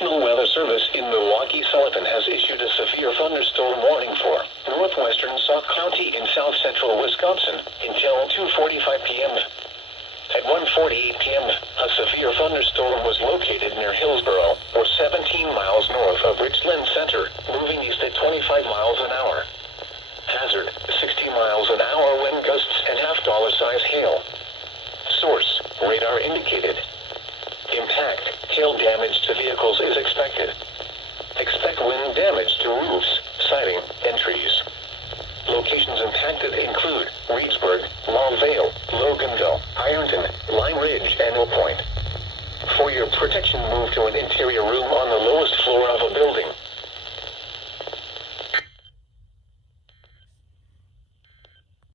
National Weather Service in Milwaukee-Sullivan has issued a severe thunderstorm warning for northwestern Sauk County in south-central Wisconsin until 2:45 p.m. At 1:48 p.m., a severe thunderstorm was located near Hillsboro, or 17 miles north of Richland Center, moving east at 25 miles an hour. Hazard, 60 miles an hour wind gusts and half-dollar-size hail. Source, radar indicated. Impact, hail damage to vehicles is expected.